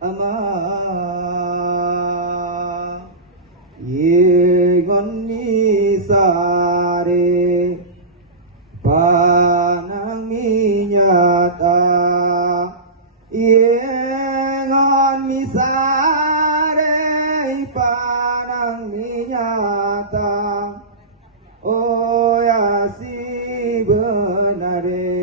ama yegon ni sare panang minyata yegon ni sare panang minyata oh ya si benare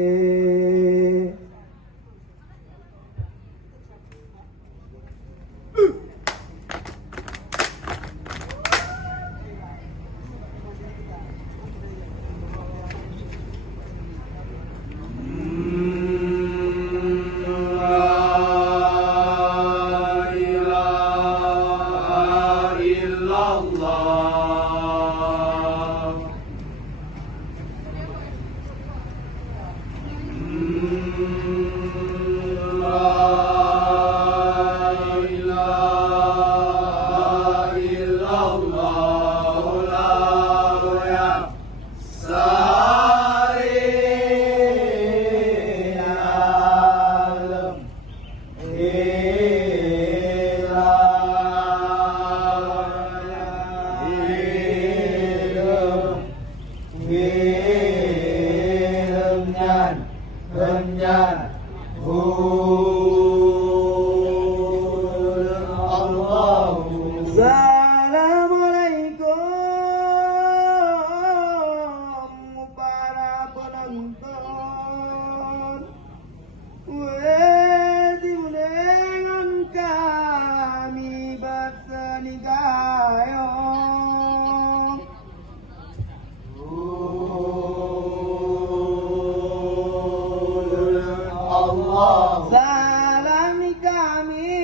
Salam kami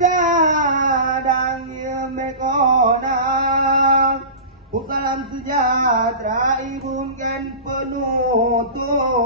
kadang mekonang Salam sejahtera ibu kan penutup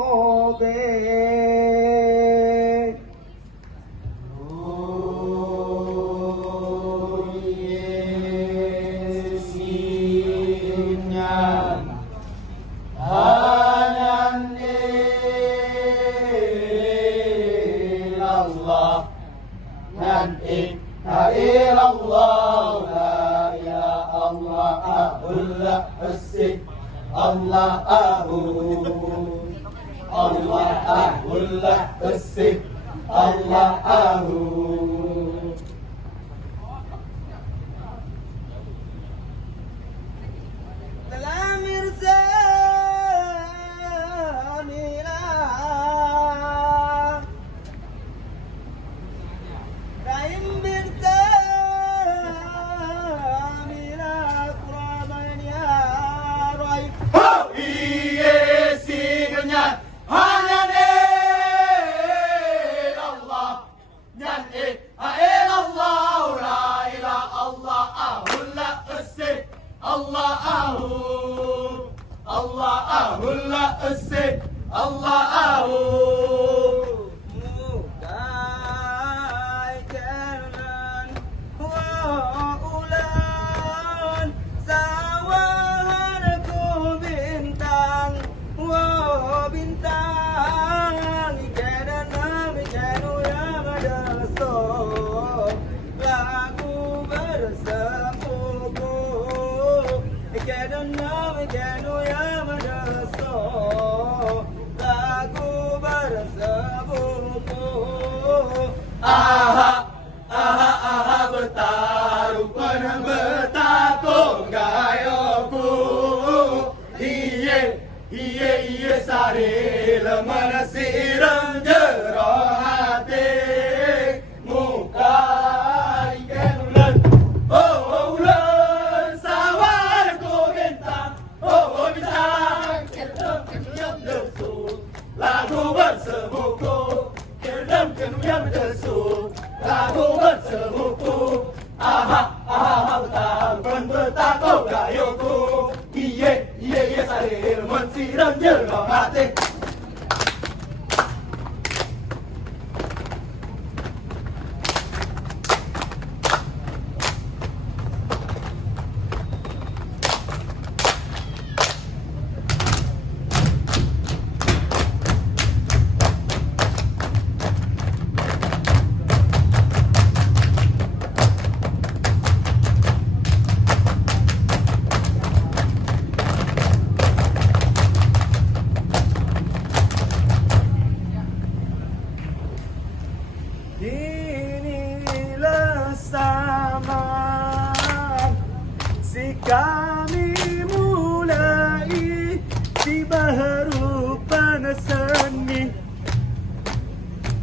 kami mulai di baharupan seni,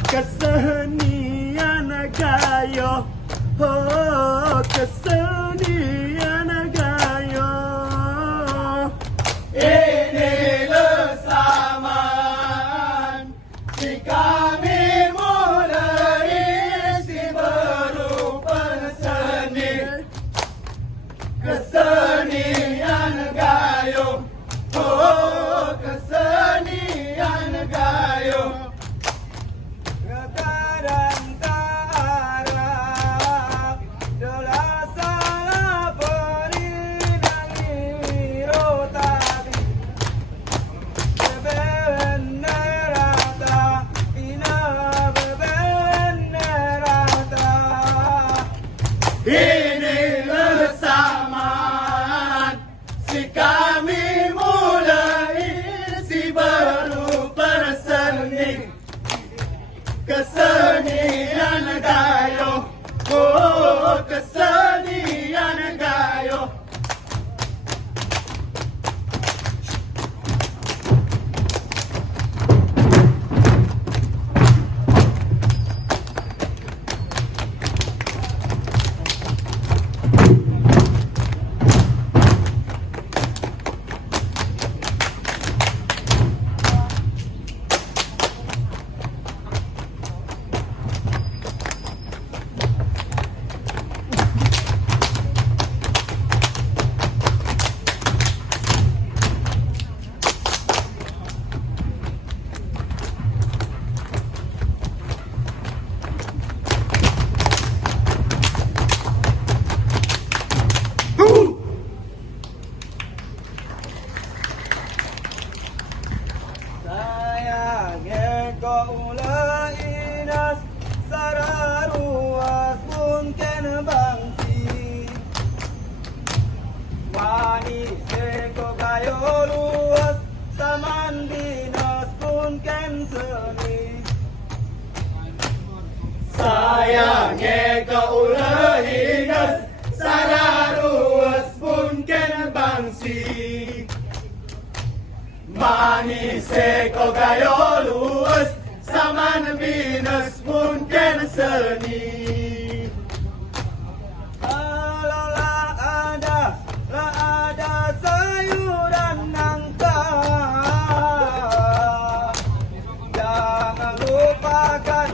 kesenian gayo, oh kesenian gayo. Inilah zaman si kami mulai si baharupan seni, kesenian gayo, oh kesenian gayo. Kadang tak harap adalah salah beri rotan bebenerata ina bebenerata. Inilah zaman si kami mulai si baru berseni, kesenian gayo, oh kesenian gayo. Sayangnya kau mulai inas sararuas pun kena bangsi, manis kau gayo luas saman dinas pun ken seni. Sayangnya kau lehinas sararuas pun kena bangsi, manis kau gayo luas saman binas pun kena seni. Kalau lah ada sayuran nangka, jangan lupakan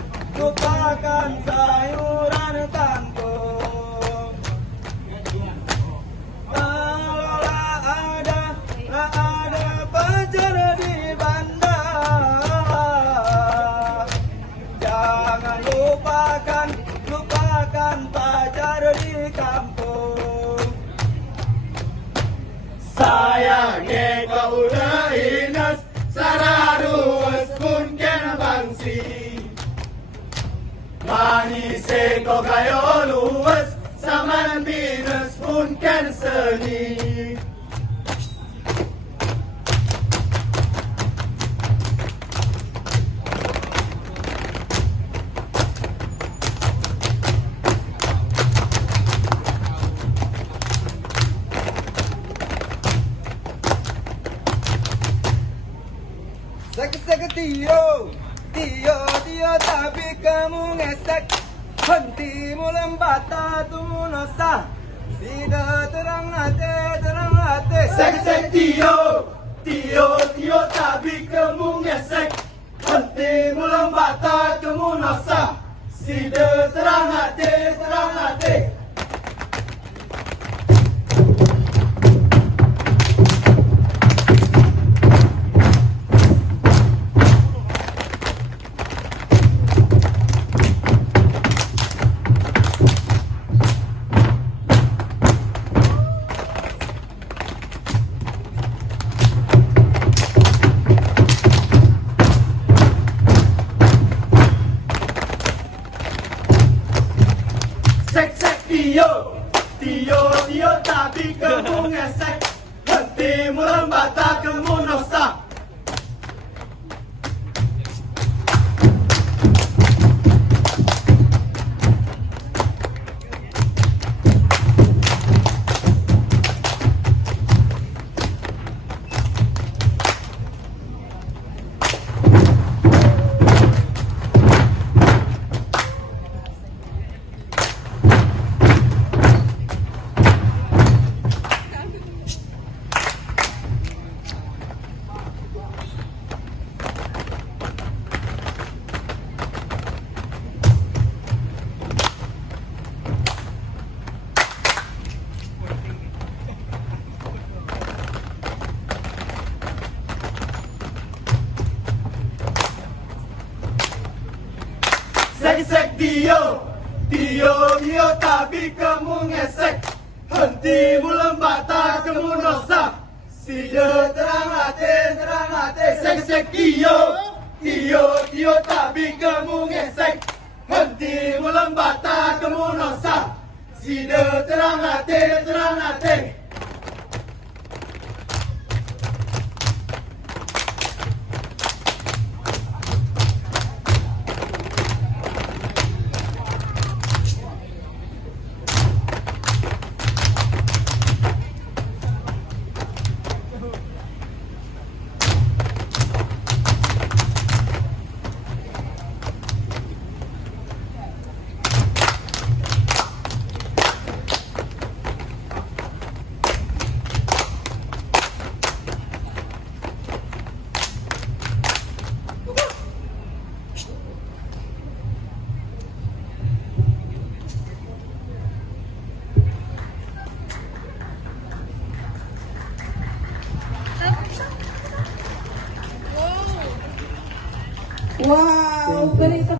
sayuran kangkung. Kalau lah ada pacar di bandar, jangan lupakan pacar di kampung. Sayangnya kau lehinas sararuas pun kena bangsi, manis kau gayo luas saman binas pun kena seni. Sek Tio tapi kamu ngesek, hentimu lembata tumu nosa, sida terang hati. Sek Tio tapi kamu ngesek, henti mulam bata kamu nasa, sida terang hati. Tio tapi kamu ngesek, henti mulam bata kamu nasa. Tio tapi kamu ngesek, henti mulam bata kamu nosa. Sida terang hati, sek Tio tapi kamu ngesek, henti mulam bata kamu nosa. Sida terang hati. Wow, ganito